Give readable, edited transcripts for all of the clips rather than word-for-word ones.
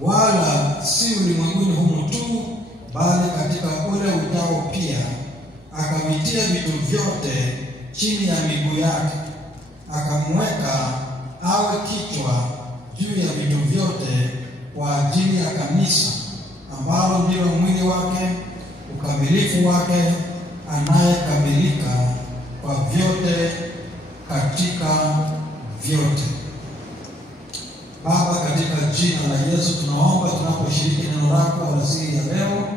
wala si ulimwenguni humu tu, bali katika ule ujao pia. Akavitia vitu vyote chini ya miguu yake, akamweka awe kichwa juu ya vitu vyote kwa ajili ya kanisa, ambalo ndilo mwili wake, ukamilifu wake, anayekamilika kwa vyote katika vyote. Baba, katika jina la Yesu tunaomba, tunaposhiriki neno lako alasiri ya leo,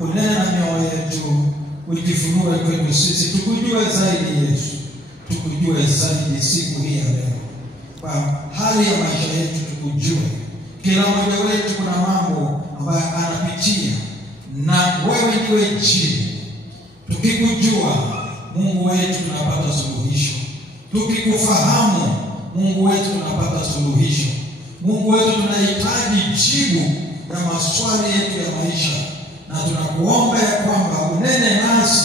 unena mioyo yetu, ujifunue kwetu sisi, tukujue zaidi Yesu, tukujue zaidi siku hii ya leo. Kwa hali ya maisha yetu tukujue. Kila mmoja wetu kuna mambo ambayo anapitia, na wewe ndiwe jibu. Tukikujua Mungu wetu tunapata suluhisho. Tukikufahamu Mungu wetu tunapata suluhisho. Mungu wetu tunahitaji jibu ya maswali yetu ya maisha, na tunakuomba ya kwamba unene nasi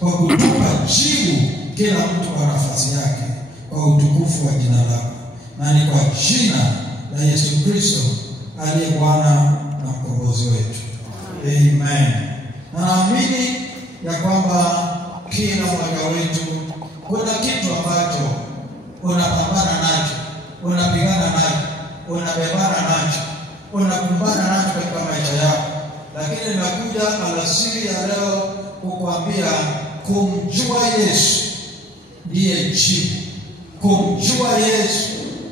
kwa kutupa jibu, kila mtu kwa nafasi yake, kwa utukufu wa jina lako. Na ni kwa jina la Yesu Kristo aliye Bwana na mkombozi wetu. Amen. Na naamini ya kwamba kila mmoja wetu kuna kitu ambacho unapambana nacho, unapigana nacho, unabebana nacho, unakumbana nacho katika maisha yako. Lakini nakuja alasiri ya leo kukuambia kumjua Yesu ndiye jibu. Kumjua Yesu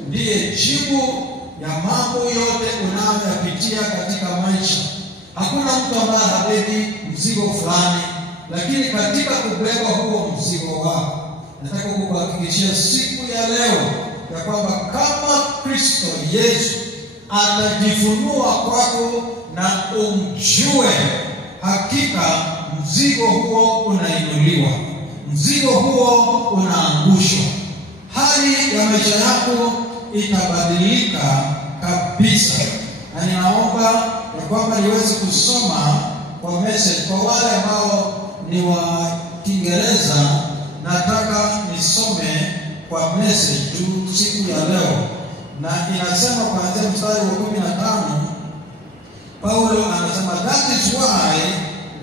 ndiye jibu ya mambo yote unayopitia katika maisha. Hakuna mtu ambaye habebi mzigo fulani, lakini katika kubeba huo mzigo wako, nataka kukuhakikishia siku ya leo ya kwamba kama Kristo Yesu atajifunua kwako na umjue, hakika mzigo huo unainuliwa, mzigo huo unaangushwa. Hali ya maisha yako itabadilika kabisa. Na ninaomba ya kwamba niweze kusoma kwa message kwa wale ambao ni wa Kiingereza. Nataka nisome kwa message tu siku ya leo, na inasema kuanzia mstari wa 15. Paulo anasema, that is why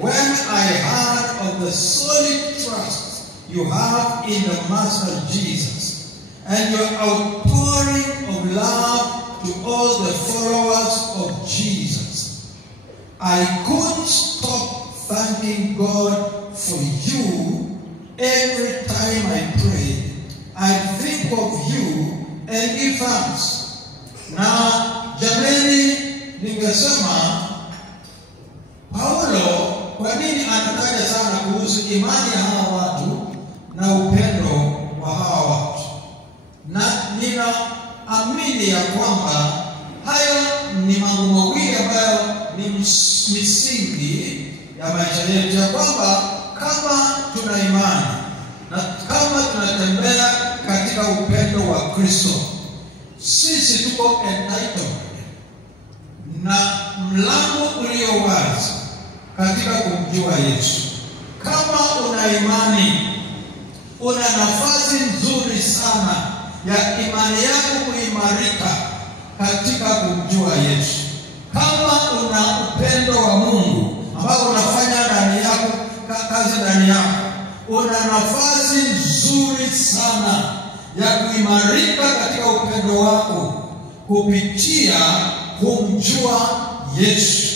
when I heard of the solid trust you have in the Master Jesus, and your outpouring of love to all the followers of Jesus, I couldn't stop thanking God for you. Every time I pray, I think of you and give thanks. Na jameni, ningesema Paulo kwa nini anataja sana kuhusu imani ya hawa watu na upendo wa hawa watu? Na ninaamini ya kwamba haya ni mambo mawili ambayo ni misingi ya maisha yetu, ya kwamba kama tuna imani na kama tunatembea katika upendo wa Kristo, sisi tuko entitled na mlango ulio wazi katika kumjua Yesu. Kama una imani, una nafasi nzuri sana ya imani yako kuimarika katika kumjua Yesu. Kama una upendo wa Mungu ambao unafanya ndani yako kazi ndani yako, una nafasi nzuri sana ya kuimarika katika upendo wako kupitia kumjua Yesu.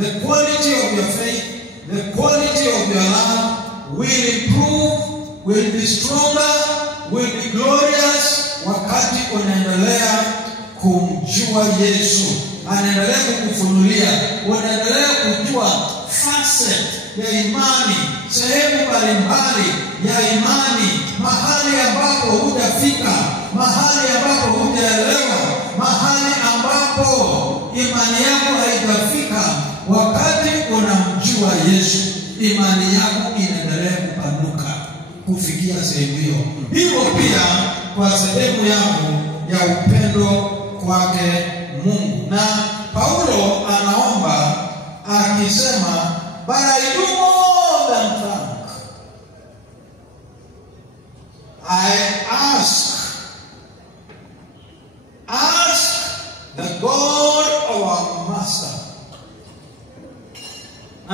The quality of your faith, the quality of your life will improve, will be stronger, will be glorious wakati unaendelea kumjua Yesu. Anaendelea kukufunulia, unaendelea kujua facet ya imani, sehemu mbalimbali ya imani, mahali ambapo hujafika, mahali ambapo hujaelewa, mahali ambapo imani yako haijafika. Wakati unamjua Yesu, imani yako inaendelea kupanuka kufikia sehemu hiyo. Hivyo pia kwa sehemu yako ya upendo kwake Mungu. Na Paulo anaomba akisema, but I do more than thank. I ask the God of our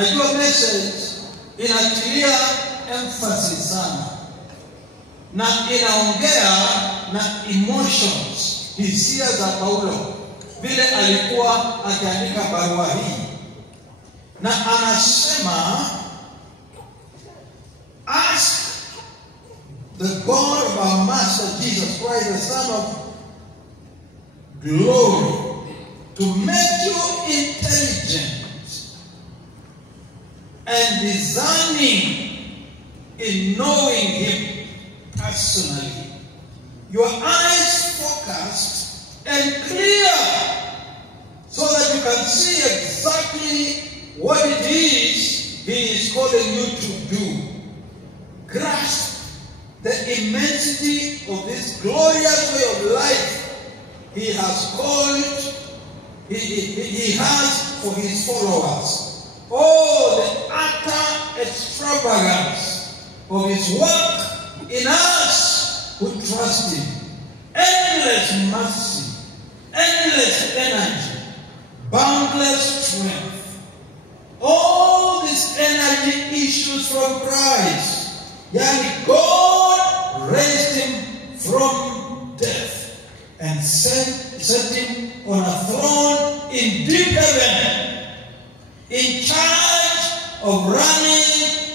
Najua message inatilia emphasis sana na inaongea na emotions, hisia za Paulo vile alikuwa akiandika barua hii, na anasema ask the God of our Master Jesus Christ, the Son of glory, to make you intelligent and discerning in knowing Him personally. Your eyes focused and clear, so that you can see exactly what it is He is calling you to do. Grasp the immensity of this glorious way of life He has called, He has for His followers. Oh, the utter extravagance of His work in us who trust Him. Endless mercy, endless energy, boundless strength. All these energy issues from Christ. Yani God raised Him from death and set Him on a throne in deep heaven, in charge of running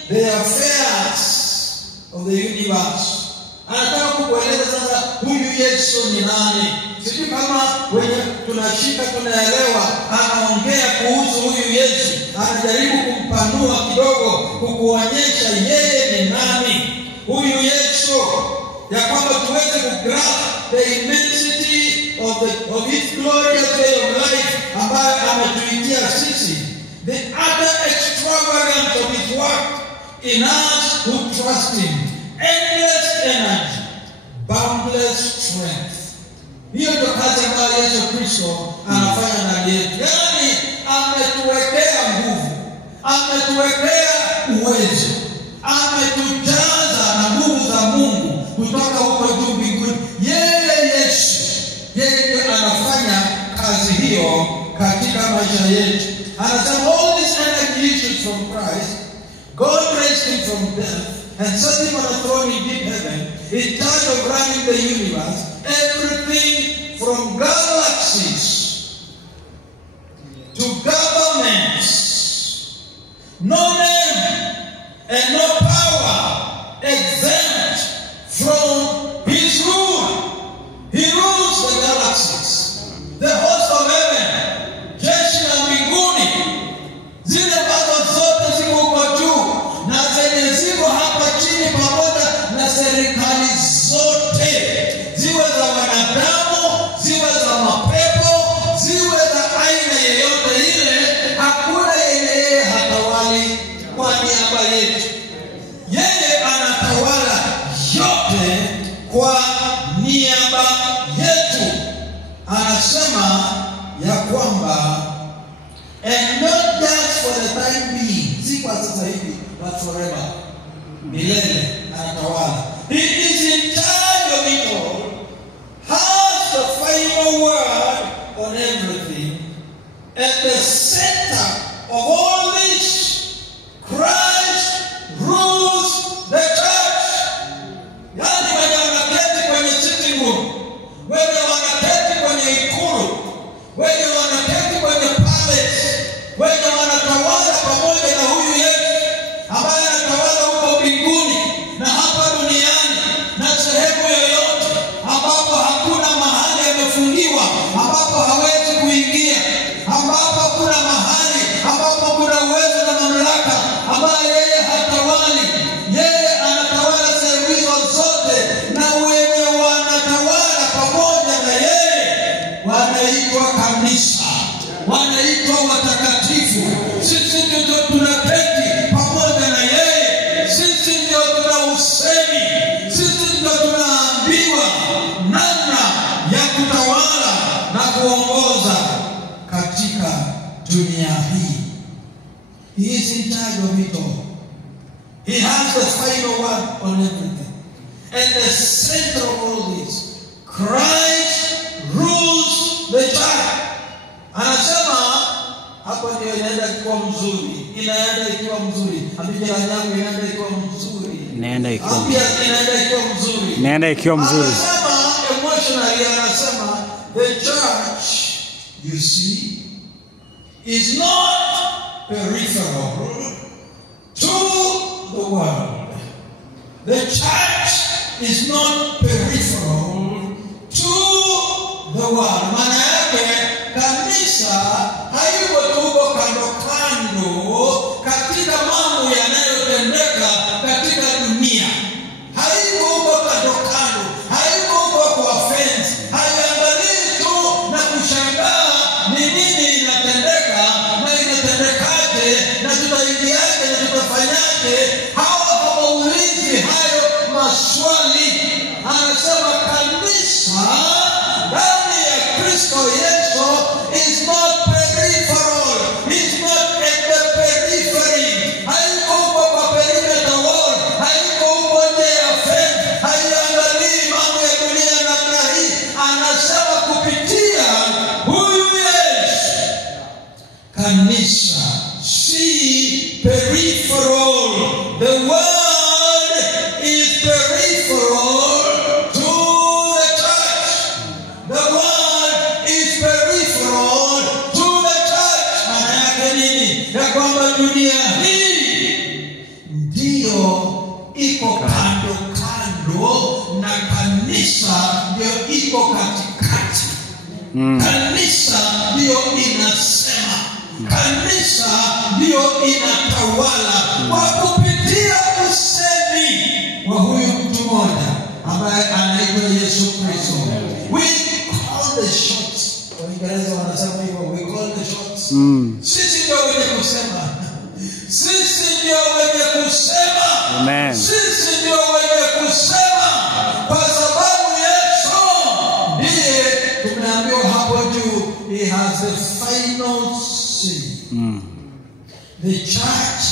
the affairs of the universe. Anataka kukueleza sasa huyu Yesu ni nani. Sijui kama wenye tunashika tunaelewa anaongea kuhusu huyu Yesu. Anajaribu kumpanua kidogo kukuonyesha yeye ni nani. Huyu Yesu, ya kwamba tuweze kugrasp the immensity of His glorious way of life ambayo ametuitia sisi. The utter extravagance of His work in us who trust Him. Endless energy, boundless strength. Hiyo ndio kazi ambayo Yesu Kristo anafanya ndani yetu. Yaani ametuwekea nguvu, ametuwekea uwezo, ametujaza na nguvu za Mungu kutoka huko juu mbinguni. Yeye Yesu, yeye ndio anafanya kazi hiyo katika maisha yetu. Anasema all these energy issues from Christ, God raised Him from death and set Him on a throne in deep heaven, in charge of running the universe, everything from galaxies to governments. No name and no power exempt from His rule. He rules the galaxies, the host of heaven, jeshi la mbinguni, zile bazo zote ziko huko juu na zenye ziko hapa chini, pamoja na serikali zote, ziwe za wanadamu, ziwe za mapepo, ziwe za aina yeyote ile. Hakuna yeye hatawali kwa niaba yetu. Yeye anatawala yote kwa niaba yetu. Anasema ya kwamba and not just for the time being, si kwa sasa hivi, but forever. Milele anatawala. He is in charge of it all, has the final word on everything. At the center of all this, Christ rules the church. Yani wenye wanaketi kwenye sitting room, wenye wanaketi kwenye ikulu, wenye wanaketi kwenye palace, wenye wanatawala pamoja na huyu Yesu ambaye anatawala huko mbinguni na hapa duniani na sehemu yoyote ambapo hakuna mahali amefungiwa, ambapo hawezi kuingia, ambapo kuna mahali ambapo kuna uwezo na mamlaka ambaye yeye hatawali. Yeye anatawala sehemu hizo zote, na wenye wanatawala pamoja na yeye wanaitwa kanisa, wanaitwa watakatifu. Sisi ndio tunaketi pamoja na yeye, sisi ndio tuna usemi, sisi ndio tunaambiwa namna ya kutawala na kuongoza katika dunia hii. He is in charge of it all. He has the final word on everything. And the center of all this, Christ rules the church. Anasema Hapa ndio inaenda ikiwa mzuri. Inaenda ikiwa mzuri. Abijira yangu inaenda ikiwa mzuri. Inaenda ikiwa mzuri. Inaenda ikiwa mzuri. Inaenda ikiwa mzuri. Anasema emotionally, anasema the church, you see, is not peripheral to the world. The church is not peripheral to the world. Maana yake kanisa haiko tuko kando kando katika mambo yanayotendeka katika dunia. Haiko huko kando kando, haiko huko kwa fence. Haiangalii tu na kushangaa ni nini inatendeka na inatendekaje na tutaingiaje na tutafanyaje. Hawaulizi hayo maswali. Anasema kanisa ndani ya Kristo Yesu is not peripheral. It's not at the periphery. Haiko huko kwa perimeter wall. Haiko huko nje ya fence. Haiangalii mambo ya dunia namna hii. Anasema kupitia huyu Yesu kanisa si peripheral. The world is peripheral to the church. The world is peripheral to the church. Maana yake nini? Ya kwamba dunia hii ndio iko kando kando na kanisa ndio iko katikati. Kanisa ndio inasema. Kanisa ndio inatawala kwa kupitia usemi wa huyu mtu mmoja ambaye anaitwa Yesu Kristo. We call the shots. Waingereza wanasema hivyo, we call the shots. Sisi ndio wenye kusema. Sisi ndio wenye kusema. Amen. Sisi ndio wenye kusema kwa sababu Yesu ndiye tumeambiwa hapo juu, he has the final say. The church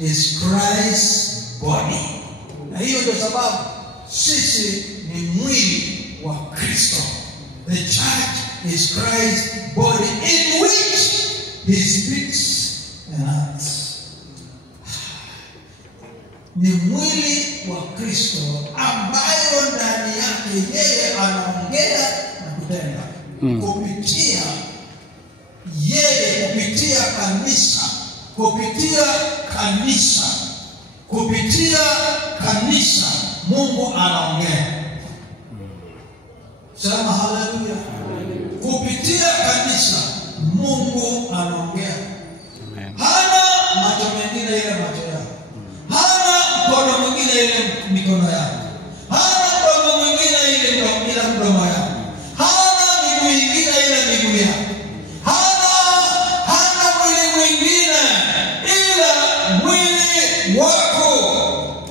is Christ's body. Na hiyo ndio sababu sisi ni mwili wa Kristo. The church is Christ's body in which he speaks and acts. Ni mwili wa Kristo ambayo ndani yake yeye anaongea na kutenda. Kupitia yeye, kupitia kanisa, kupitia kanisa, kupitia kanisa Mungu anaongea. Sema haleluya. Kupitia kanisa Mungu anaongea. Hana macho mengine ile macho yako. Hana mkono mwingine ile mikono yako. Hana mdomo mwingine ile mdomo yako. Hana miguu ingine ile miguu yako. Hana mwili mwingine ila mwili wako.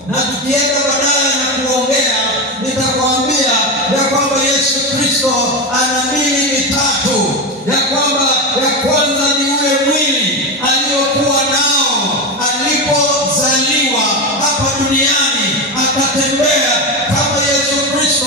Na tukienda baadaye na kuongea, nitakwambia ya kwamba Yesu Kristo ana miili mitatu. Ya kwamba ya kwanza ni ule mwili aliokuwa nao alipozaliwa hapa duniani, akatembea kama Yesu Kristo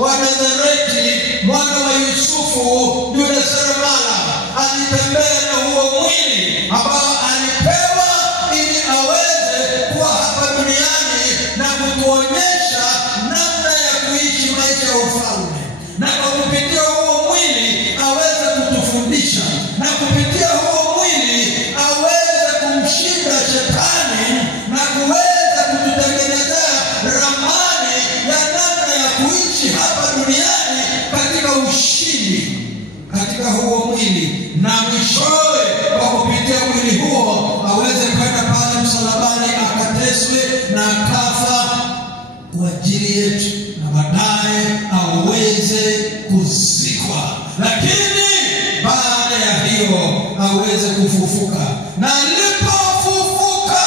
wa Nazareti, mwana wa Yusufu yule seremala. Alitembea na huo mwili ambao alipewa ili aweze kuwa hapa duniani na kutuonyesha namna ya kuishi maisha ya ufalme. Na kwa kupitia huo mwili aweze kutufundisha, na kupitia huo mwili aweze kumshinda shetani na kuweza kututengenezea ramani ya namna ya kuishi hapa duniani katika ushindi katika huo mwili. Na mwishowe kwa kupitia mwili huo aweze kwenda pale msalabani akateswe na akafa kwa ajili yetu, na baadaye aweze kuzikwa, lakini baada ya hiyo aweze kufufuka. Na alipofufuka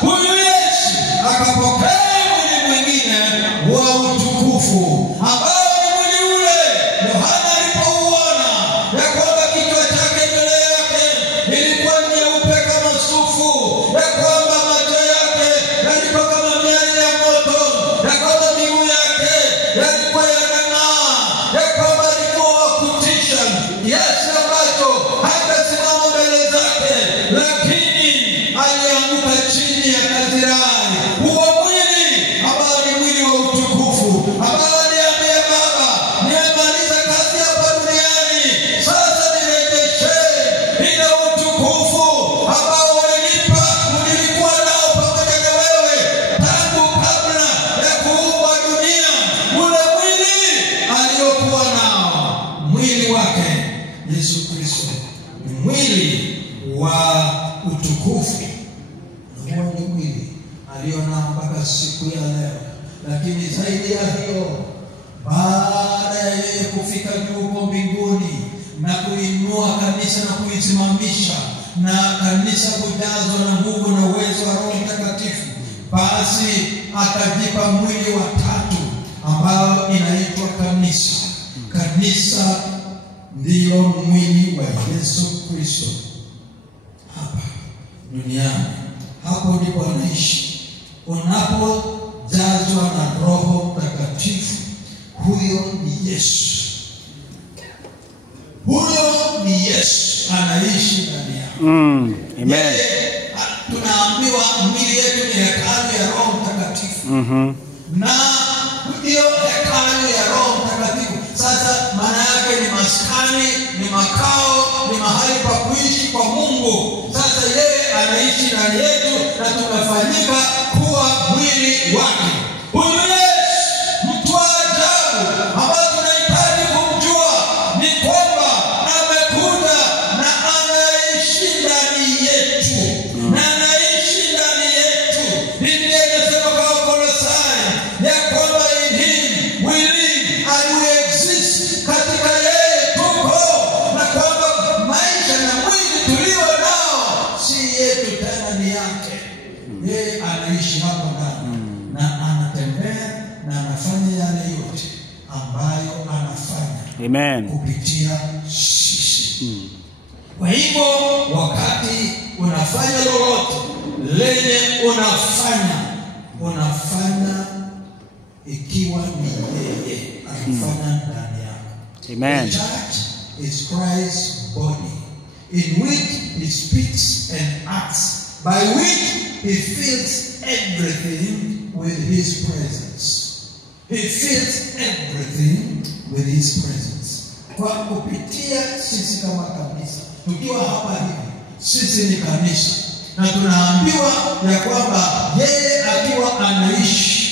huyu Yesu akapokea mwili mwingine wa utukufu ambao ni mwili ule Yohana alipouona ya kwamba kichwa chake mbele yake ilikuwa nyeupe kama sufu, ya kwamba macho yake yalikuwa kama miali ya moto, ya kwamba miguu yake yalikuwa yanang'aa, ya kwamba alikuwa wa kutisha kiasi ambacho hata simama mbele zake lakini alianguka chini ya kazirai. Huo mwili ambao ni mwili wa utukufu, ambao aliambia Baba, nimemaliza kazi hapa duniani, sasa nirejeshe ile utukufu ambao nilikuwa nao pamoja na wewe tangu kabla ya kuumba dunia. Ule mwili aliokuwa nao, mwili wake Yesu Kristo, mwili wa utukufu, na huo ni mwili alionao mpaka siku ya leo. Lakini zaidi ya hiyo, baada ya yeye kufika juu kwa mbinguni na kuinua kanisa na kuisimamisha na kanisa kujazwa na nguvu na uwezo wa Roho Mtakatifu, basi akajipa mwili wa tatu ambao inaitwa kanisa. Kanisa ndio mwili wa Yesu Kristo hapa duniani. Hapo ndipo anaishi. Unapojazwa na Roho Mtakatifu, huyo ni Yesu. Huyo ni Yesu anaishi ndani yako. Amen. Tunaambiwa mwili yetu ni hekalu ya Roho Mtakatifu. Na hiyo hekalu ya Roho Mtakatifu sasa maana yake ni maskani, ni makao, ni mahali pa kuishi kwa Mungu. Sasa yeye anaishi ndani yetu na tumefanyika kuwa mwili wake. Huyu Yesu, mtu wa ajabu ambaye tunahitaji kumjua, ni kwamba amekuja na anaishi ndani yetu. Na anaishi ndani yetu. Biblia inasema kwa Kolosai ya kwamba in him we live and we exist, katika yeye tuko, na kwamba maisha na mwili tulio nao si yetu tena, ni yake. Yeye anaishi hapa ndani na anatembea na anafanya yale yote ambayo anafanya. Amen. Kupitia sisi. Kwa hivyo wakati unafanya lolote lenye unafanya ikiwa ni yeye anafanya ndani yako. Amen. The church is Christ's body, in which he speaks and acts, by which he fills everything with his presence. He fills everything with his presence. Kwa kupitia sisi kama kanisa, tukiwa hapa hivi, sisi ni kanisa, na tunaambiwa ya kwamba yeye akiwa anaishi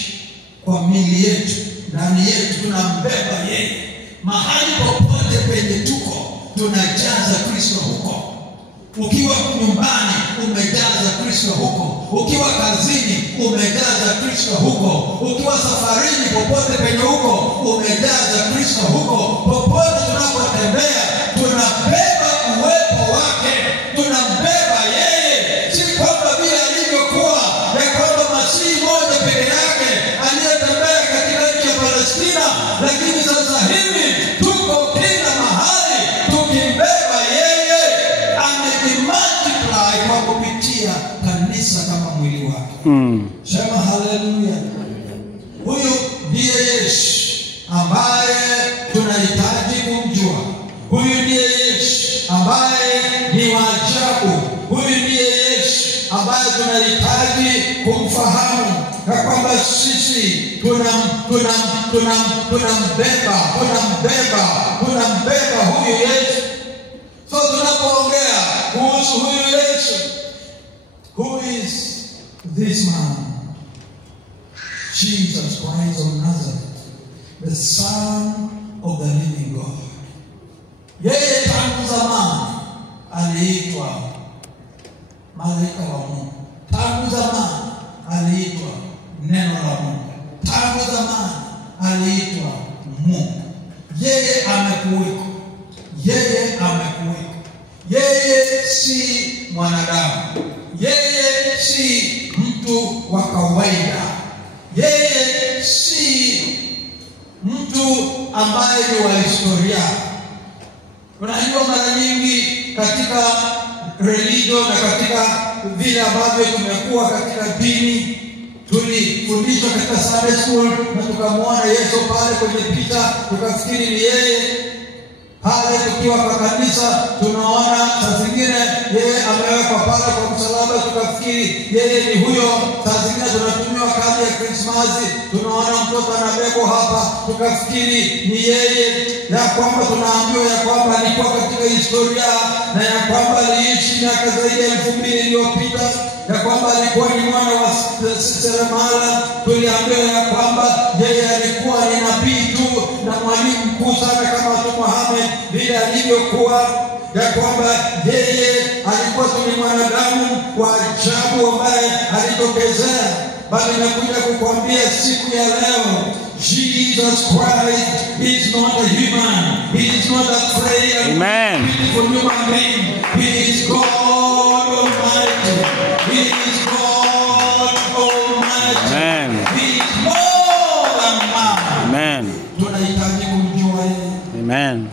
kwa miili yetu, ndani yetu, tunambeba yeye. Mahali popote penye tuko, tunajaza Kristo huko. Ukiwa nyumbani, umejaza Kristo huko. Ukiwa kazini, umejaza Kristo huko. Ukiwa safarini, popote penye huko, umejaza Kristo huko. Popote tunapotembea, tunabeba uwepo wake. Tunambeba yeye. Si kwamba vile alivyokuwa ya kwamba Masihi mmoja peke yake aliyetembea katika nchi ya Palestina, lakini sasa hivi tuko kila mahali tukimbeba yeye. Amejimultiply kwa kupitia kanisa kama mwili wake. Sema haleluya. Huyu ndiye Yesu ambaye tunahitaji kumjua. Huyu ndiye Yesu ambaye ni wa ajabu. Huyu ndiye Yesu ambaye tunahitaji kumfahamu, na kwamba sisi tunambeba huyu Yesu. So tunapoongea kuhusu huyu Yesu, who is this man? Jesus Christ of Nazareth, the Son of the living God. Yeye tangu zamani aliitwa malaika wa Mungu. Tangu zamani aliitwa neno la Mungu. Tangu zamani aliitwa Mungu. Yeye amekuweko. Yeye amekuweko. Yeye si mwanadamu. Yeye si mtu wa kawaida. Yeye si mtu ambaye ni wa historia. Unajua mara nyingi katika religion na katika vile ambavyo tumekuwa katika dini, tulifundishwa katika Sunday school na tukamwona Yesu pale kwenye picha, tukafikiri ni yeye. Pale tukiwa kwa kanisa tunaona saa zingine yeye ameweka kwa pale kwa msalaba tukafikiri yeye ni huyo. Saa zingine tunatumiwa kadi ya Krismasi, tunaona mtoto anabebwa hapa, tukafikiri ni yeye, ya kwamba tunaambiwa ya kwamba alikuwa katika historia na ya kwamba aliishi miaka zaidi ya 2000 iliyopita, ya kwamba alikuwa ni mwana wa seremala. Tuliambiwa ya kwamba yeye alikuwa ni nabii tu na mwalimu mkuu sana kama tu Muhammad vile alivyokuwa, ya kwamba yeye alikuwa tu ni mwanadamu wa ajabu ambaye alitokezea. Bali nakuja kukuambia siku ya leo, Jesus Christ is not a human. He is not a frail, beautiful human being. He is God Almighty. He is God Almighty. Amen. He is more than man. Amen. Tunahitaji kumjua yeye. Amen.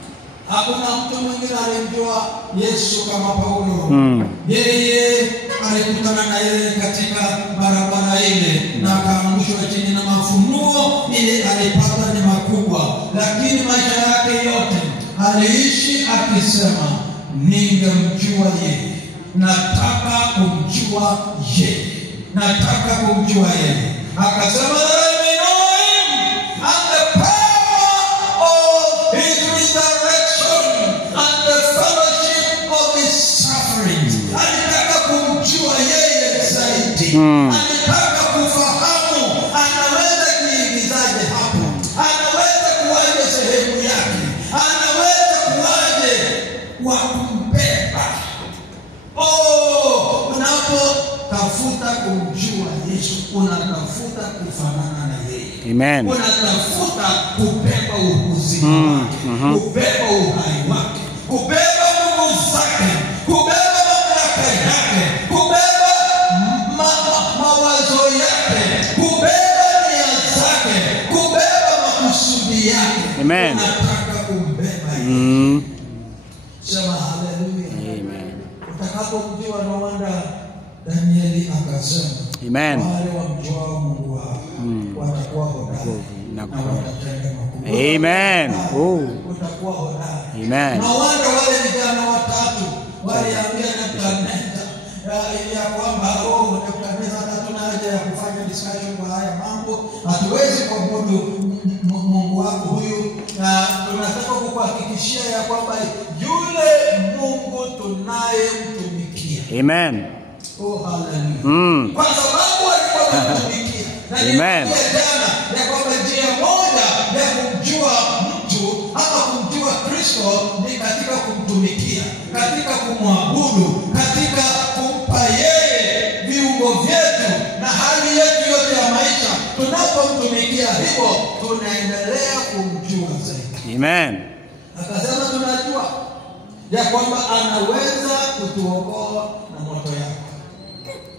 Hakuna mtu mwingine alimjua Yesu kama Paulo. Yeye alikutana na yeye katika barabara ile na akaangushwa chini, na mafunuo ile alipata ni makubwa, lakini maisha yake yote aliishi akisema ningemjua yeye, nataka kumjua yeye, nataka kumjua yeye. Akasema anataka kufahamu anaweza kuingizaje hapo, anaweza kuwaje sehemu yake, anaweza kuwaje wa kumbeba. Unapotafuta kumjua Yesu, unatafuta kufanana na yeye. Amen. Unatafuta kubeba uzima wake, kubeba uhai wake, kubeba nguvu zake, kubeba mamlaka yake, kubeba mawazo yake, kubeba nia zake, kubeba makusudi yake. Amen. Unataka kumbeba. Sema haleluya. Amen. Utakapomjua, no wonder Danieli akasema, Amen. wale wamjuao Mungu wao watakuwa hodari na watatenda makubwa. Amen. Utakuwa hodari. Amen. Na wale vijana watatu waliambia Nebukadneza ya kwamba Nebukadneza hatuna haja ya kufanya discussion kwa haya mambo, hatuwezi kuabudu Mungu wako huyu, na tunataka kukuhakikishia ya kwamba yule Mungu tunayemtumikia. Amen. Hallelujah. Kwa sababu alikuwa anatumikia. Amen. Jana ya kwamba njia moja ya kumjua mtu ama kumjua Kristo ni katika kumtumikia, katika kumwabudu, katika kumpa yeye viungo vyetu na hali yetu yote ya maisha. Tunapomtumikia hivyo, tunaendelea kumjua zaidi. Amen. Akasema tunajua ya kwamba anaweza kutuokoa na moto yake.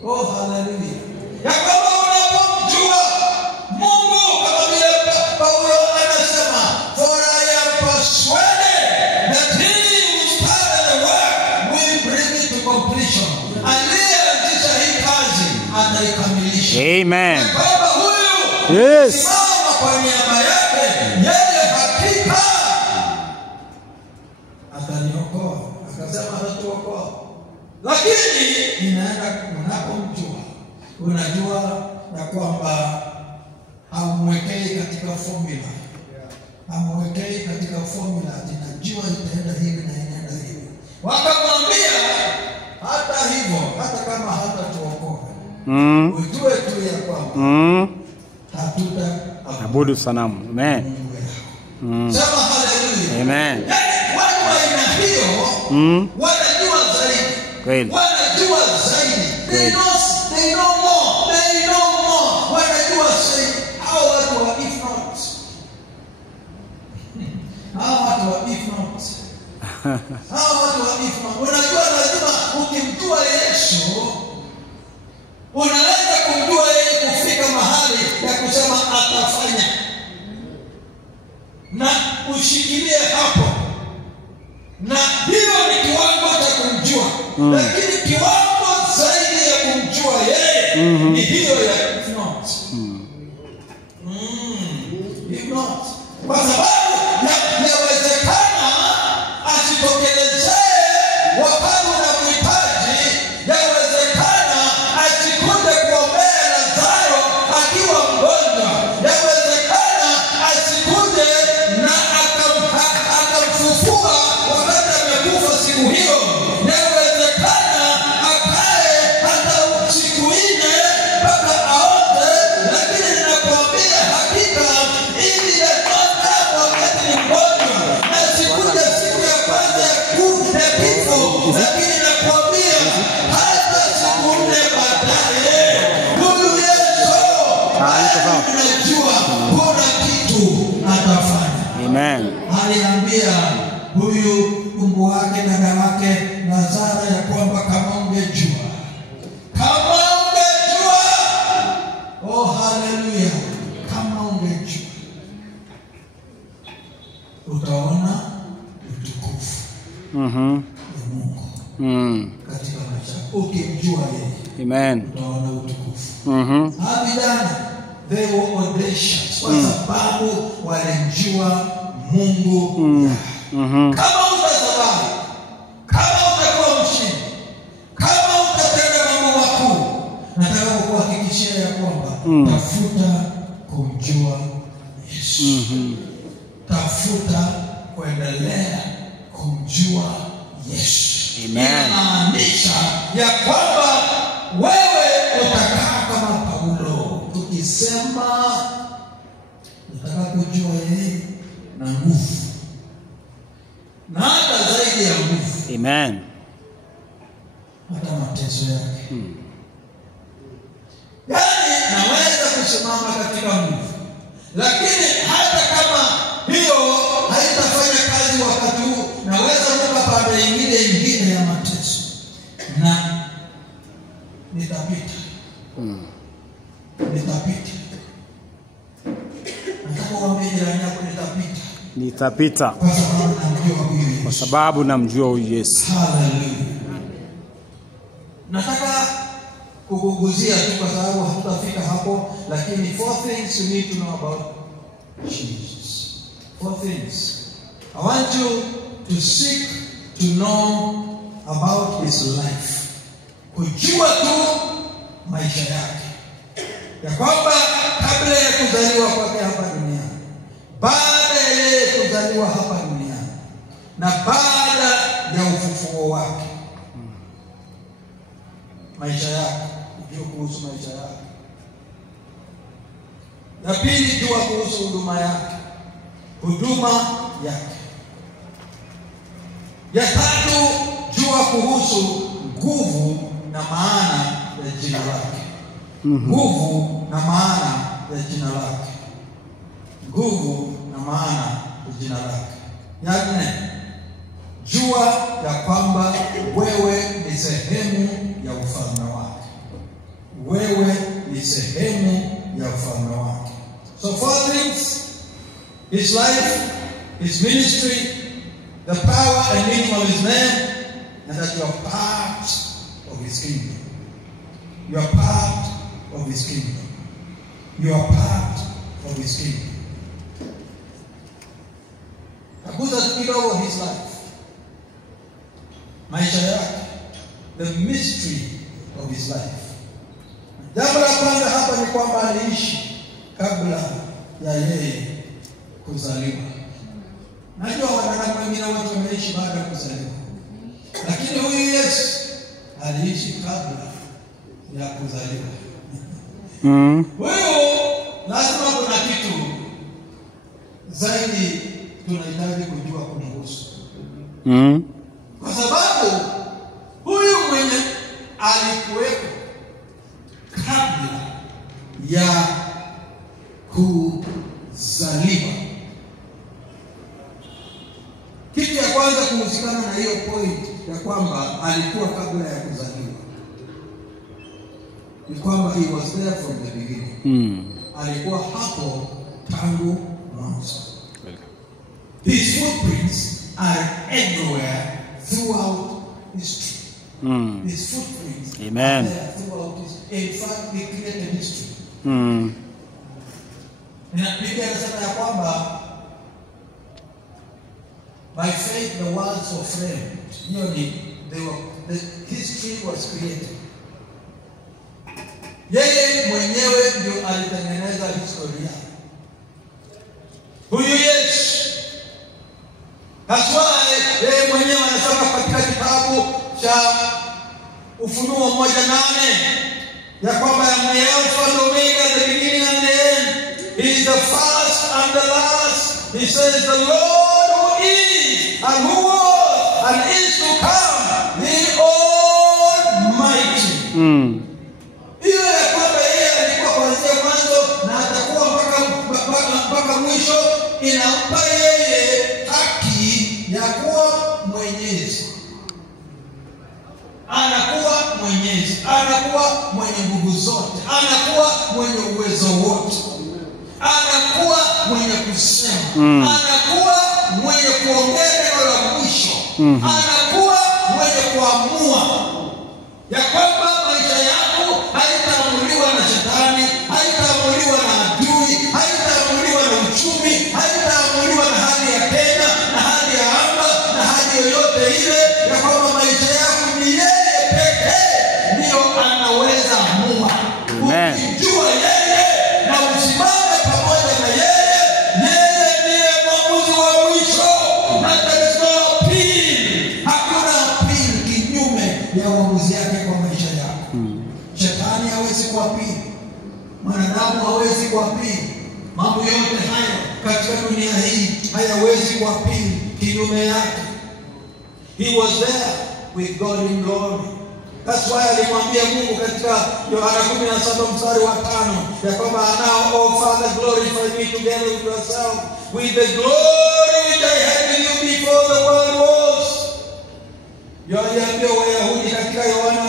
Hallelujah. Ya kwamba unapomjua Mungu kama vile Paulo anasema, for I am persuaded that he who started the work will bring it to completion. Aliyeanzisha hii kazi ataikamilisha. Amen. Ya kwamba huyu simama kwa niaba yake, yeye hakika ataniokoa. Akasema atatuokoa. Lakini inaenda unapomjua, unajua ya kwamba hamwekei katika formula. Hamwekei katika formula, tunajua itaenda hivi na inaenda hivi. Wakamwambia hata hivyo, hata kama hatatuokoa, ujue tu ya kwamba abudu sanamu. Amen. Sema haleluya. Amen. Watu wa aina hiyo wanajua zaidi. Kweli. Wanajua zaidi. They know more. They know more. Wanajua zaidi. Hao watu wa if not. Hao watu wa if not. Hao watu wa if not. Unajua lazima ukimjua Yesu, unaweza kumjua yeye kufika mahali ya kusema atafanya. Na ushikilie hapo. Na hiyo ni kiwango cha kumjua. Lakini kiwango zaidi ya kumjua yeye ni hiyo ya if not. If not. Kwa sababu yawezekana asitokelezee wakati unamhitaji, katika maisha. Ukimjua yeye. Amen. Utaona utukufu. Vijana, they were audacious kwa sababu walimjua Mungu. Kama utasababu, kama utakuwa mshindi, kama utatenda mambo makuu, nataka kukuhakikishia ya kwamba tafuta kumjua Yesu. Tafuta kuendelea kumjua Yesu. Inamaanisha ya kwamba wewe utakaa kama Paulo. Tukisema nataka kujua yeye na nguvu, na hata zaidi ya nguvu. Amen. Hata mateso yake. Yaani naweza kusimama katika nguvu, lakini hata kama hiyo haitafanya kazi wakati huu, naweza kuka pande nyingine ya mateso na nitapita. Nitapita. Nataka uambie jirani yako nitapita. Nitapita. Kwa sababu namjua huyu Yesu. Hallelujah. Nataka kuguguzia tu kwa sababu hatutafika hapo, lakini 4 things you need to know about Jesus. 4 things. I want you to seek to know about his life. Kujua tu maisha yake. Ya kwamba kabla ya kuzaliwa kwake hapa duniani, baada ya yeye kuzaliwa hapa duniani, na baada ya ufufuo wake. Maisha yake, kujua kuhusu maisha yake. Ya pili, jua kuhusu huduma yake. Huduma yake. Ya tatu, jua kuhusu nguvu na maana ya jina lake. Nguvu na maana ya jina lake. Nguvu na maana ya jina lake. Ya nne, jua ya kwamba wewe ni sehemu ya ufalme wake. Wewe ni sehemu ya ufalme wake. So 4 things: his life, his ministry, the power and meaning of his name, and that you are part of his kingdom. You are part of his kingdom. You are part of his kingdom. Nakuza kidogo his life. Maisha yake. The mystery of his life. Jambo la kwanza hapa ni kwamba aliishi kabla ya yeye kuzaliwa. Najua wanadamu wengine watu wameishi baada ya kuzaliwa, lakini huyu Yesu aliishi kabla ya kuzaliwa. Huyo lazima kuna kitu zaidi tunahitaji kujua kumhusu. Kwa sababu huyu mwenye alikuwepo kabla ya kuzaliwa. Kitu ya kwanza kuhusikana na hiyo point ya kwamba alikuwa kabla ya kuzaliwa ni kwamba he was there from the beginning. Alikuwa hapo tangu mwanzo. His footprints are everywhere throughout history. His footprints Amen. are there throughout history. In fact, he created history. Biblia inasema ya kwamba by faith the worlds were framed. The history was created. Yeye mwenyewe ndio alitengeneza historia. Huyu Yesu. That's why yeye mwenyewe anasema katika kitabu cha Ufunuo 1:8 ya kwamba ni Alpha and Omega, the beginning and the end. He is the first and the last. He says the Lord who is and who was and is to come, the Almighty. Hiyo ya kwamba yeye alikuwa kuanzia mwanzo na atakuwa mpaka mwisho, inampa yeye haki ya kuwa mwenyezi. Anakuwa mwenyezi, anakuwa mwenye nguvu zote, anakuwa mwenye uwezo wote, anakuwa mwenye kusema, anakuwa mwenye kuongea neno la mwisho, anakuwa mwenye kuamua ya kwamba maisha yako haitaamuliwa na shetani, haitaamuliwa na adui, haitaamuliwa na uchumi, haitaamuliwa na hali ya Kenya, na hali ya anga, na hali yoyote ile, ya kwamba maisha yako ni yeye pekee ndio anaweza amua. Ukijua yeye na usimame pamoja na yeye, yeye ndiye mwamuzi wa mwisho, na there is no appeal. Hakuna appeal kinyume ya uamuzi yake kwa maisha yako. Shetani hawezi kuapili, mwanadamu hawezi kuapili. Mambo yote hayo katika dunia hii hayawezi kuapili kinyume yake. He was there with God in glory. That's why alimwambia Mungu katika Yohana 17:5 ya kwamba now, oh Father, glorify me together with yourself with the glory which I had with you before the world was. Aliambia Wayahudi katika Yohana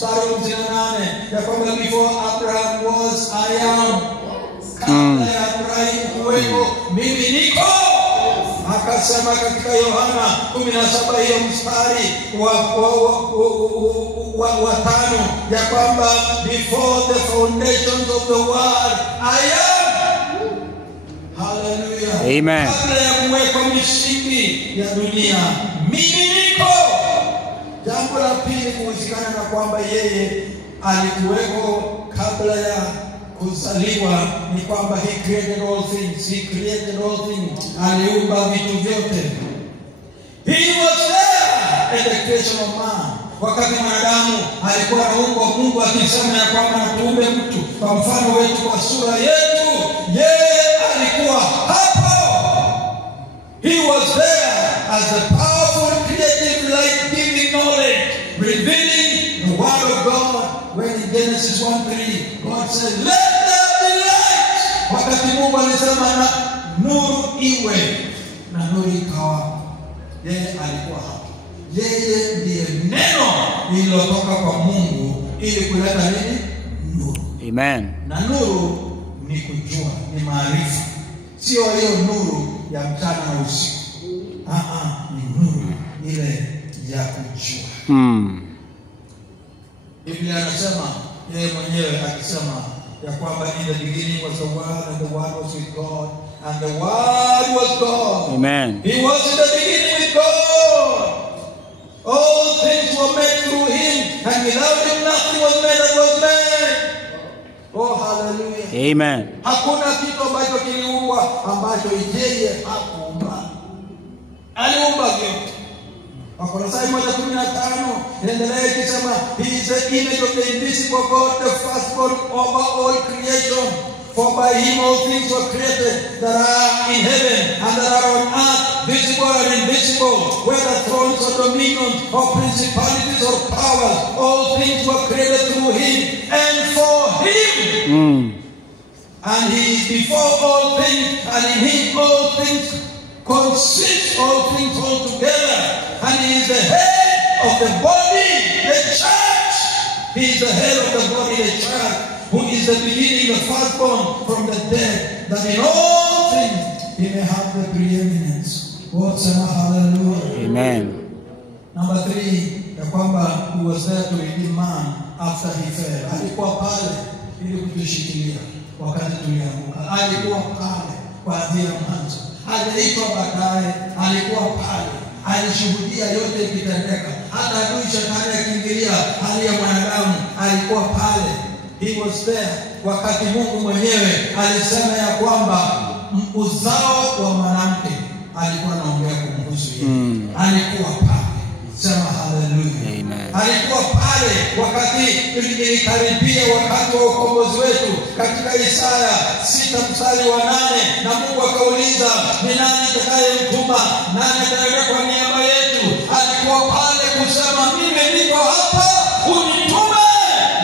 8:58 ya kwamba before Abraham was, I am. Kabla ya Abraham kuwepo, mimi niko. Akasema katika Yohana 17 hiyo mstari wa 5 ya kwamba before the foundations of the world I am. Hallelujah. Amen. Kabla ya kuwekwa misingi ya dunia, mimi niko. Jambo la pili kuhusikana na kwamba yeye alikuweko kabla ya kuzaliwa ni kwamba he created all things. He created all things. Aliumba vitu vyote. He was there in the creation of man. Wakati mwanadamu alikuwa anaumbwa, Mungu akisema ya kwamba tuumbe mtu kwa mfano wetu, kwa sura yetu, yeye alikuwa hapo. He was there as the powerful creative light giving knowledge, revealing the word of God. When in Genesis 1:3 God said, let there be light. Wakati Mungu alisema na nuru iwe, na nuru ikawa, yeye alikuwa hapo. Yeye ndiye neno lililotoka kwa Mungu ili kuleta nini? Nuru. Amen. Na nuru ni kujua, ni maarifa. Sio hiyo nuru ya mchana na usiku. Ni nuru ile ya kujua. Biblia anasema yeye mwenyewe akisema ya kwamba in the beginning was the word, and the word was with God, and the word was God. Amen. He was in the beginning with God. All things were made through him, and without him nothing was made that was made. Oh, hallelujah. Amen. Hakuna kitu ambacho kiliumbwa ambacho yeye hakuumba. Aliumba vyote. Wakolosai 1:15 endelea ikisema he is the image of the invisible God, the firstborn over all creation. For by him all things were created that are in heaven and that are on earth, visible and invisible, whether thrones or dominions or principalities or powers. All things were created through him and for him. And he is before all things, and in him all things consist, all things all together. And he is the head of the body, the church. He is the head of the body, the church, who is the beginning, the firstborn from the dead, that in all things he may have the preeminence. God say hallelujah. Amen. Number 3, ya kwamba he was there to redeem man after he fell. Alikuwa pale ili kutushikilia wakati tulianguka. Alikuwa pale kuanzia mwanzo. Hajaitwa baadaye, alikuwa pale. Alishuhudia yote ikitendeka. Hata adui shetani akiingilia hali ya mwanadamu, alikuwa pale. He was there wakati Mungu mwenyewe alisema ya kwamba uzao wa mwanamke, alikuwa anaongea kumhusu yeye. Alikuwa pale. Sema hallelujah. Amen. Alikuwa pale wakati ilikaribia wakati wa ukombozi wetu katika Isaya 6:8, na Mungu akauliza ni nani atakayemtuma, nani ataenda kwa niaba yetu? Alikuwa pale kusema mimi niko hapa, unitume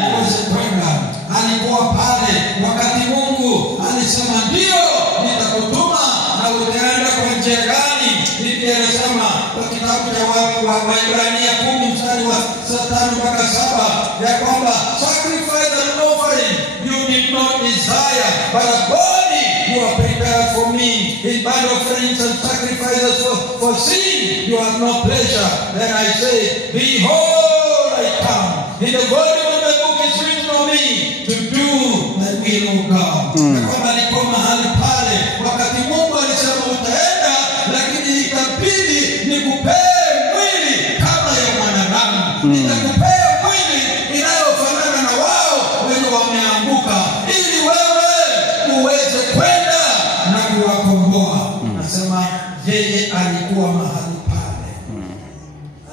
niweze kwenda. Alikuwa pale wakati Mungu alisema ndio nitakutuma, na utaenda kwa njia gani? Biblia inasema kwa kitabu cha Waebrania 10:5-7 ya kwamba sacrifice and offering you did not desire, but a body you are prepared for me. In burnt offerings and sacrifices for for sin you have no pleasure. Then I say, behold, I come. In the volume of the book is written on me to do the will of God. Kama niko mahali pale, wakati Mungu alisema utaenda, lakini ikabidi nikupee mwili kama ya mwanadamu. Nikakupea mwili inayofanana na wao wenye wameanguka, ili wewe uweze kwenda na kuwakomboa. Nasema yeye alikuwa mahali pale.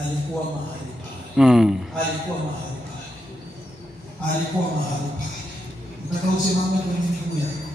Alikuwa mahali pale. Alikuwa mahali pale. Alikuwa mahali pale. Nataka usimame kwenye miguu yako.